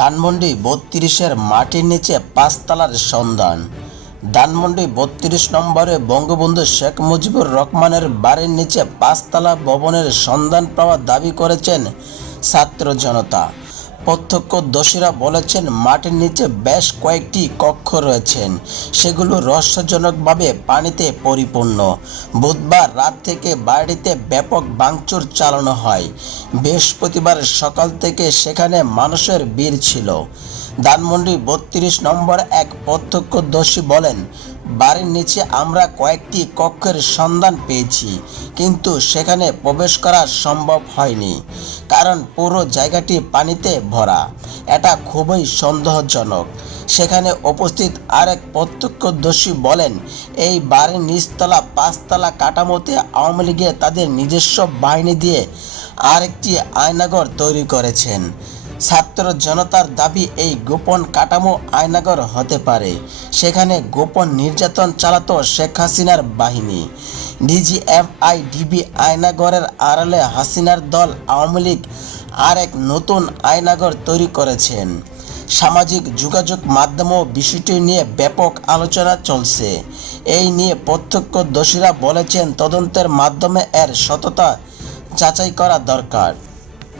ধানমন্ডি বত্রিশের মাটির নিচে পাঁচতলার সন্ধান। ধানমন্ডি বত্রিশ নম্বরে বঙ্গবন্ধু শেখ মুজিবুর রহমানের বাড়ির নিচে পাঁচতলা ভবনের সন্ধান পাওয়ার দাবি করেছেন ছাত্র জনতা। প্রত্যক্ষদর্শীরা বলেছেন, মাটির নিচে বেশ কয়েকটি কক্ষ রয়েছেন। সেগুলো রহস্যজনকভাবে পানিতে পরিপূর্ণ। বুধবার রাত থেকে বাড়িতে ব্যাপক ভাঙচুর চালানো হয়। বৃহস্পতিবার সকাল থেকে সেখানে মানুষের ভিড় ছিল। ধানমন্ডি বত্রিশ নম্বর এক প্রত্যক্ষদর্শী বলেন, বাড়ির নিচে আমরা কয়েকটি কক্ষের সন্ধান পেয়েছি, কিন্তু সেখানে প্রবেশ করা সম্ভব হয়নি, কারণ পুরো জায়গাটি পানিতে ভরা। এটা খুবই সন্দেহজনক। সেখানে উপস্থিত আরেক প্রত্যক্ষদর্শী বলেন, এই বাড়ির নিচতলা, পাঁচতলা কাঠামোতে আওয়ামী লীগে তাদের নিজস্ব বাহিনী দিয়ে আরেকটি আয়নাগর তৈরি করেছেন। ছাত্র জনতার দাবি এই গোপন কাঠামো আয়নাগর হতে পারে। সেখানে গোপন নির্যাতন চালাতো শেখ হাসিনার বাহিনী। ডিজিএফআই ডিবি আয়নাগরের আড়ালে হাসিনার দল আওয়ামী লীগ আর এক নতুন আয়নাগর তৈরি করেছেন। সামাজিক যোগাযোগ মাধ্যমেও বিষয়টি নিয়ে ব্যাপক আলোচনা চলছে। এই নিয়ে প্রত্যক্ষদর্শীরা বলেছেন, তদন্তের মাধ্যমে এর সততা যাচাই করা দরকার।